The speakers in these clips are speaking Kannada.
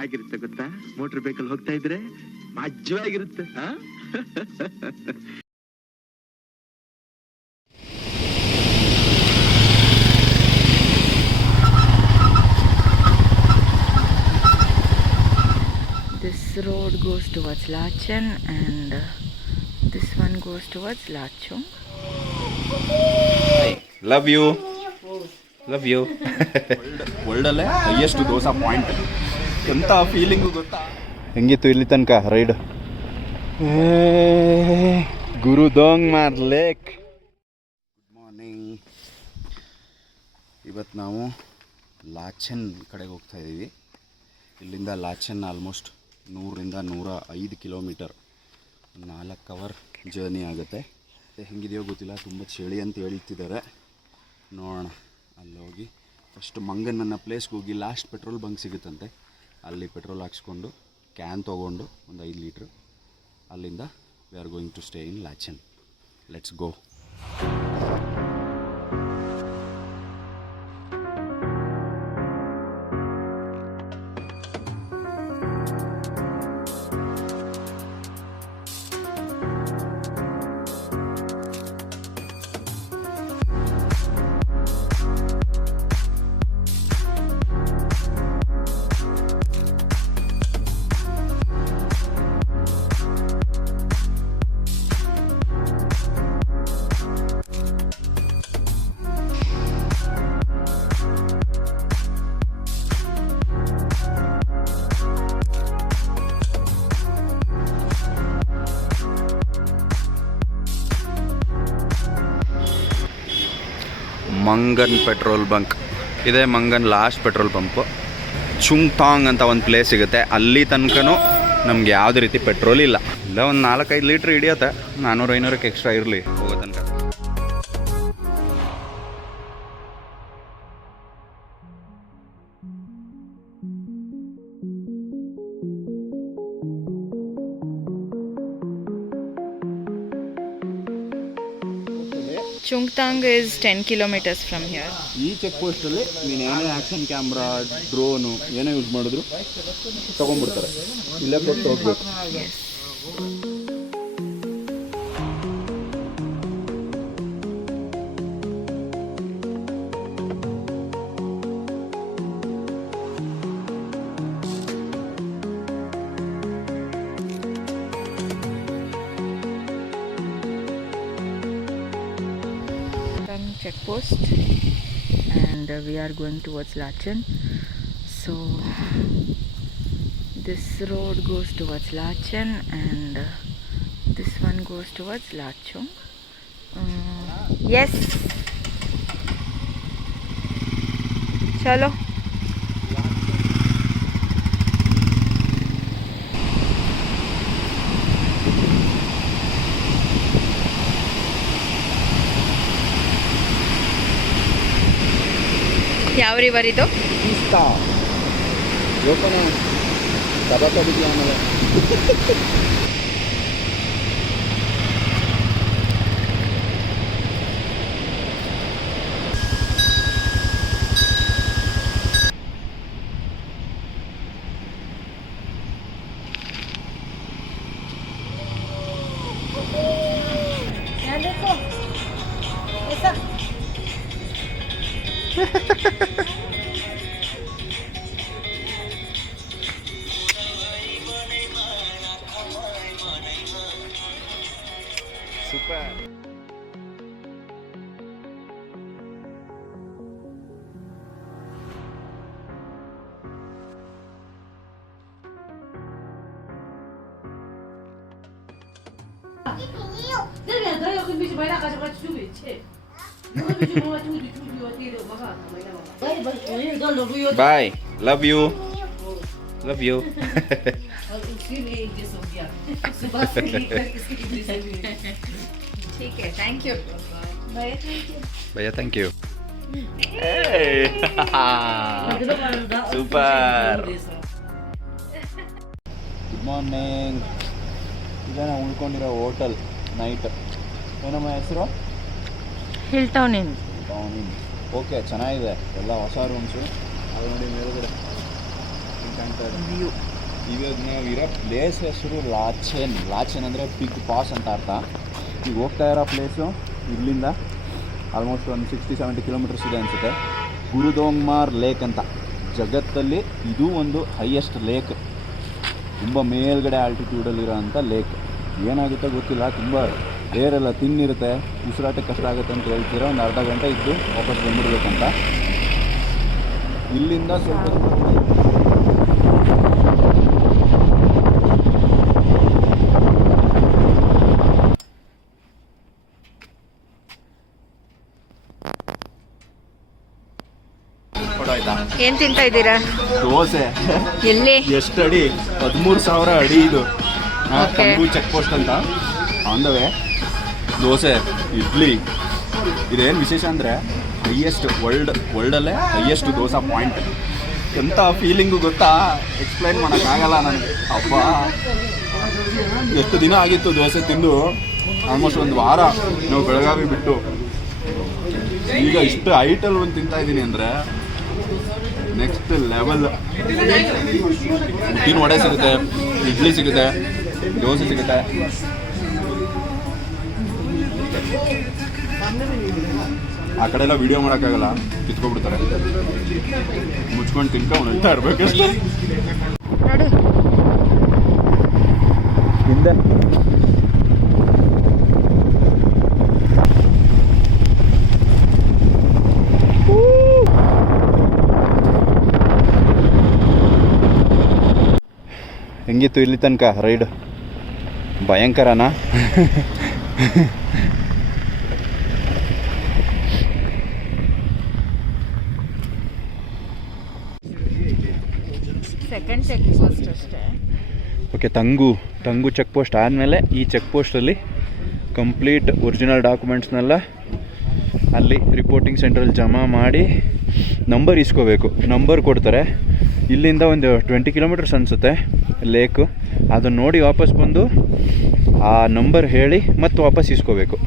ಹೇಗಿರುತ್ತೆ ಗೊತ್ತಾ? ಮೋಟರ್ ಬೈಕಲ್ಲಿ ಹೋಗ್ತಾ ಇದ್ರೆ ಮಜ್ಜವಾಗಿರುತ್ತೆ. This road goes towards Lachen and this one goes towards Lachung. Love you love you. ವರ್ಲ್ಡಲ್ಲೇ ಹೈಯೆಸ್ಟ್ ದೋಸಾ ಪಾಯಿಂಟ್ ಎಂಥ ಫೀಲಿಂಗು ಗೊತ್ತಾ? ಹೆಂಗಿತ್ತು ಇಲ್ಲಿ ತನಕ ರೈಡ್? ಗುರುದೋಂಗ್ ಮಾರ್ ಲೇಕ್. Good morning. ಇವತ್ತು ನಾವು ಲಾಚೆನ್ ಕಡೆಗೆ ಹೋಗ್ತಾ ಇದ್ದೀವಿ. ಇಲ್ಲಿಂದ ಲಾಚೆನ್ ಆಲ್ಮೋಸ್ಟ್ 100ರಿಂದ 105 ಕಿಲೋಮೀಟರ್, 4 ಅವರ್ ಜರ್ನಿ ಆಗುತ್ತೆ. ಹೆಂಗಿದೆಯೋ ಗೊತ್ತಿಲ್ಲ, ತುಂಬ ಚಳಿ ಅಂತ ಹೇಳ್ತಿದ್ದಾರೆ. ನೋಡೋಣ. ಅಲ್ಲಿ ಹೋಗಿ ಫಸ್ಟ್ ಮಂಗನ್ ಅನ್ನೋ ಪ್ಲೇಸ್ಗೆ ಹೋಗಿ ಲಾಸ್ಟ್ ಪೆಟ್ರೋಲ್ ಬಂಕ್ ಸಿಗುತ್ತಂತೆ, ಅಲ್ಲಿ ಪೆಟ್ರೋಲ್ ಹಾಕ್ಸ್ಕೊಂಡು ಕ್ಯಾನ್ ತೊಗೊಂಡು ಒಂದು 5 ಲೀಟ್ರ್ ಅಲ್ಲಿಂದ we are going to stay in Lachen. Let's go. Mangan petrol bunk ಇದೆ. Mangan last petrol ಬಂಪು. ಚುಂಗ್ತಾಂಗ್ ಅಂತ ಒಂದು ಪ್ಲೇಸ್ ಸಿಗುತ್ತೆ. ಅಲ್ಲಿ ತನಕನೂ ನಮ್ಗೆ ಯಾವುದೇ ರೀತಿ ಪೆಟ್ರೋಲ್ ಇಲ್ಲ. ಇಲ್ಲ ಒಂದು 4-5 ಲೀಟ್ರ್ ಹಿಡಿಯುತ್ತೆ. 400-500ಕ್ಕೆ ಎಕ್ಸ್ಟ್ರಾ ಇರಲಿ ಹೋಗೋ ತನಕ. Chungtang is 10 kilometers from here. ಈ ಚೆಕ್ ಪೋಸ್ಟಲ್ಲಿ ನೀನು ಏನೇ ಆ್ಯಕ್ಷನ್ ಕ್ಯಾಮ್ರಾ, ಡ್ರೋನು ಏನೇ ಯೂಸ್ ಮಾಡಿದ್ರು ತೊಗೊಂಡ್ಬಿಡ್ತಾರೆ. ಇಲ್ಲೇ ಕೊಟ್ಟು ಹೋಗ್ಬೇಕು. Check post and we are going towards Lachen. So this road goes towards Lachen and this one goes towards Lachung. Yes, chalo. ಯಾವ ರಿವರ್ ಇದು? Super. Bye. Love you. Love you. ठीक है, thank you. Bye, thank you. Hey. Super. Good morning. ಈಗ ನಾವು ಉಳ್ಕೊಂಡಿರೋ ಹೋಟೆಲ್ ನೈಟ್ ಏನಮ್ಮ ಹೆಸರು? ಹಿಲ್ ಟೌನ್ ಇನ್. ಓಕೆ, ಚೆನ್ನಾಗಿದೆ. ಎಲ್ಲ ಹೊಸ ರೂಮ್ಸು. ಅದು ನೋಡಿ ಮೇಲ್ಗಡೆ ಇಂಥ ಕಾಣ್ತಾ ಇದೆ. ವ್ಯೂ. ಇವಾಗ ನಾವಿರೋ ಪ್ಲೇಸ್ ಹೆಸರು ಲಾಚೆನ್. ಲಾಚೆನ್ ಅಂದರೆ ಬಿಗ್ ಪಾಸ್ ಅಂತ ಅರ್ಥ. ಈಗ ಹೋಗ್ತಾ ಇರೋ ಪ್ಲೇಸು ಇಲ್ಲಿಂದ ಆಲ್ಮೋಸ್ಟ್ ಒಂದು 60-70 ಕಿಲೋಮೀಟರ್ಸ್ ಇದೆ ಅನಿಸುತ್ತೆ. ಗುರುದೋಂಗ್ಮಾರ್ ಲೇಕ್ ಅಂತ. ಜಗತ್ತಲ್ಲಿ ಇದು ಒಂದು ಹೈಯೆಸ್ಟ್ ಲೇಕ್, ತುಂಬ ಮೇಲ್ಗಡೆ ಆಲ್ಟಿಟ್ಯೂಡಲ್ಲಿರೋ ಅಂಥ ಲೇಕ್. ಏನಾಗುತ್ತೋ ಗೊತ್ತಿಲ್ಲ, ತುಂಬ ಏರೆಲ್ಲ ತಿನ್ನಿರುತ್ತೆ, ಉಸಿರಾಟಕ್ಕೆ ಕಷ್ಟ ಆಗುತ್ತೆ ಅಂತ ಹೇಳ್ತೀರ. ಒಂದು ಅರ್ಧ ಗಂಟೆ ಇದ್ದು ವಾಪಸ್ ಬಂದಿರಬೇಕಂತ. ಇಲ್ಲಿಂದ ಸ್ವಲ್ಪ ಏನ್ ತಿಂತಾ ಇದ್ದೀರಾ? ದೋಸೆ. ಎಲ್ಲಿ? ಎಷ್ಟು ಅಡಿ? 13,000 ಅಡಿ ಇದು. Okay. ತಂಗು ಚೆಕ್ ಪೋಸ್ಟ್ ಅಂತ on the way. Dosa, idli. ಇದೇನು ವಿಶೇಷ ಅಂದರೆ ಹೈಯೆಸ್ಟ್ ವರ್ಲ್ಡಲ್ಲೇ ಹೈಯೆಸ್ಟ್ ದೋಸೆ ಪಾಯಿಂಟ್. ಎಂಥ ಫೀಲಿಂಗು ಗೊತ್ತಾ, ಎಕ್ಸ್ಪ್ಲೈನ್ ಮಾಡೋಕ್ಕಾಗಲ್ಲ ನನಗೆ. ಅಪ್ಪ, ಎಷ್ಟು ದಿನ ಆಗಿತ್ತು ದೋಸೆ ತಿಂದು. ಆಲ್ಮೋಸ್ಟ್ ಒಂದು ವಾರ ನಾವು ಬೆಳಗಾವಿ ಬಿಟ್ಟು. ಈಗ ಇಷ್ಟು ಹೈಟಲ್ಲಿ ಒಂದು ತಿಂತಾಯಿದ್ದೀನಿ ಅಂದರೆ ನೆಕ್ಸ್ಟ್ ಲೆವೆಲ್. ಉದ್ದಿನ ವಡೆ ಸಿಗುತ್ತೆ, ಇಡ್ಲಿ ಸಿಗುತ್ತೆ, ದೋಸೆ ಸಿಗುತ್ತೆ. ಆ ಕಡೆ ಎಲ್ಲ ವಿಡಿಯೋ ಮಾಡೋಕ್ಕಾಗಲ್ಲ, ಕಿತ್ಕೊಬಿಡ್ತಾರೆ. ಮುಚ್ಕೊಂಡು ತಿನ್ಕೊಂಡು ಹೇಳ್ತಾ ಇರ್ಬೇಕಷ್ಟೇ. ನೋಡಿ ಹಿಂದೆ ಹೆಂಗಿತ್ತು ಇಲ್ಲಿ ತನಕ ರೈಡ್? ಭಯಂಕರನಾ? ಸೆಕೆಂಡ್ ಚೆಕ್ ಪೋಸ್ಟ್ ಅಷ್ಟೇ. ಓಕೆ, ತಂಗು ಚೆಕ್ ಪೋಸ್ಟ್ ಆದಮೇಲೆ ಈ ಚೆಕ್ ಪೋಸ್ಟಲ್ಲಿ ಕಂಪ್ಲೀಟ್ ಒರಿಜಿನಲ್ ಡಾಕ್ಯುಮೆಂಟ್ಸ್ನೆಲ್ಲ ಅಲ್ಲಿ ರಿಪೋರ್ಟಿಂಗ್ ಸೆಂಟ್ರಲ್ಲಿ ಜಮಾ ಮಾಡಿ ನಂಬರ್ ಇಸ್ಕೋಬೇಕು. ನಂಬರ್ ಕೊಡ್ತಾರೆ. ಇಲ್ಲಿಂದ ಒಂದು 20 ಕಿಲೋಮೀಟರ್ಸ್ ಅನಿಸುತ್ತೆ ಲೇಕು. ಅದನ್ನು ನೋಡಿ ವಾಪಸ್ ಬಂದು ಆ ನಂಬರ್ ಹೇಳಿ ಮತ್ತೆ ವಾಪಸ್ ಇಸ್ಕೋಬೇಕು.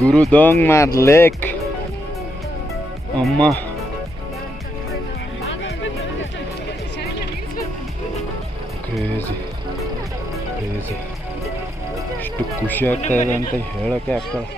ಗುರುದೋಂಗ್ಮಾರ್ ಲೇಕ್. ಅಮ್ಮ, ಕ್ರೇಜಿ ಎಷ್ಟು ಖುಷಿ ಆಗ್ತಾ ಇದೆ ಅಂತ ಹೇಳೋಕ್ಕೆ ಆಗ್ತದೆ.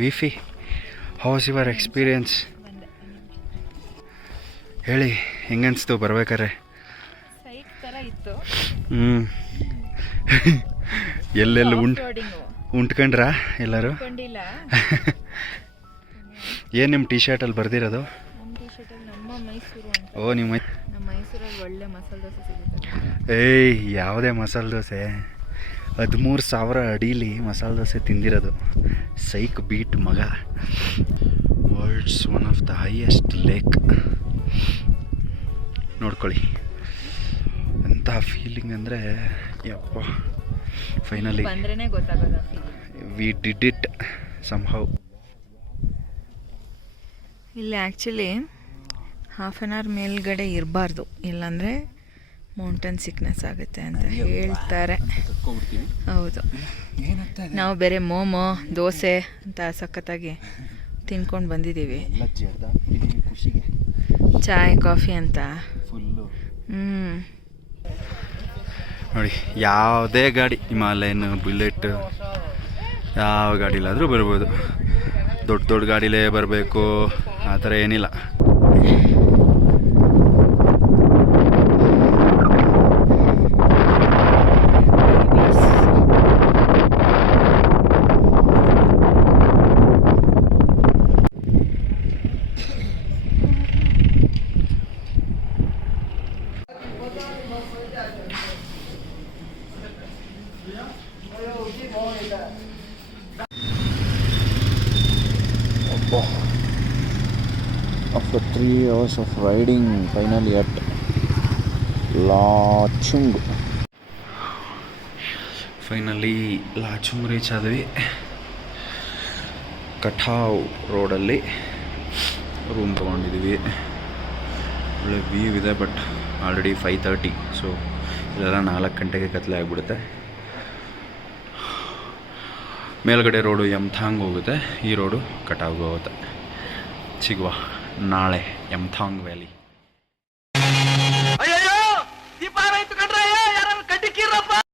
ವಿಫಿ, ಹೌಸ್ ಯುವರ್ ಎಕ್ಸ್ಪೀರಿಯನ್ಸ್? ಹೇಳಿ, ಹೆಂಗನ್ಸ್ತು ಬರ್ಬೇಕಾರೆ? ಎಲ್ಲೆಲ್ಲ ಉಂಟ್ಕೊಂಡ್ರಾ ಎಲ್ಲರೂ? ಏನು ನಿಮ್ಮ ಟೀ ಶರ್ಟಲ್ಲಿ ಬರ್ದಿರೋದು? ಓ, ನಿಮ್ಮ ಮೈಸೂರಲ್ಲಿ ಒಳ್ಳೆ ಮಸಾಲೆ ದೋಸೆ ಸಿಗುತ್ತೆ. ಏಯ್, ಯಾವುದೇ ಮಸಾಲೆ ದೋಸೆ? 13,000 ಅಡೀಲಿ ಮಸಾಲೆ ದೋಸೆ ತಿಂದಿರೋದು. ಸೈಕ್ ಬೀಟ್ ಮಗ. World's one of the highest lake. ನೋಡ್ಕೊಳ್ಳಿ ಎಂಥ ಫೀಲಿಂಗ್ ಅಂದರೆ, ಯಪ್ಪ, ಫೈನಲಿ ಬಂದ್ರೇ ಗೊತ್ತಾಗೋದು. We did it somehow. ಇಲ್ಲಿ ಆ್ಯಕ್ಚುಲಿ 1/2 ಮೇಲ್ಗಡೆ ಇರಬಾರ್ದು, ಇಲ್ಲಾಂದರೆ ಮೌಂಟನ್ ಸಿಕ್ನೆಸ್ ಆಗುತ್ತೆ ಅಂತ ಹೇಳ್ತಾರೆ. ಹೌದು, ನಾವು ಬೇರೆ ಮೋಮೋ ದೋಸೆ ಅಂತ ಸಖತ್ತಾಗಿ ತಿನ್ಕೊಂಡು ಬಂದಿದ್ದೀವಿ, ಚಾಯ್ ಕಾಫಿ ಅಂತ. ನೋಡಿ, ಯಾವುದೇ ಗಾಡಿ, ಹಿಮಾಲಯನ್, ಬುಲೆಟ್, ಯಾವ ಗಾಡಿಲಾದರೂ ಬರ್ಬೋದು. ದೊಡ್ಡ ದೊಡ್ಡ ಗಾಡಿಲೇ ಬರಬೇಕು ಆ ಥರ ಏನಿಲ್ಲ. After 3 hours of riding, finally at Lachung. Finally Lachung reach ಆದ್ವಿ. ಕಠಾವ್ ರೋಡಲ್ಲಿ ರೂಮ್ ತೊಗೊಂಡಿದ್ದೀವಿ. ಒಳ್ಳೆ ವ್ಯೂ ಇದೆ, ಬಟ್ ಆಲ್ರೆಡಿ 5:30, ಸೊ ಇಲ್ಲೆಲ್ಲ 4 ಗಂಟೆಗೆ ಕತ್ಲೆ ಆಗಿಬಿಡುತ್ತೆ. ಮೇಲ್ಗಡೆ ರೋಡು ಯಮ್ಥಾಂಗ್ ಹೋಗುತ್ತೆ, ಈ ರೋಡು ಕಠಾವ್ಗೆ ಹೋಗುತ್ತೆ. ಸಿಗುವ ನಾಳೆ ಯಮ್ಥಾಂಗ್ ವ್ಯಾಲಿ.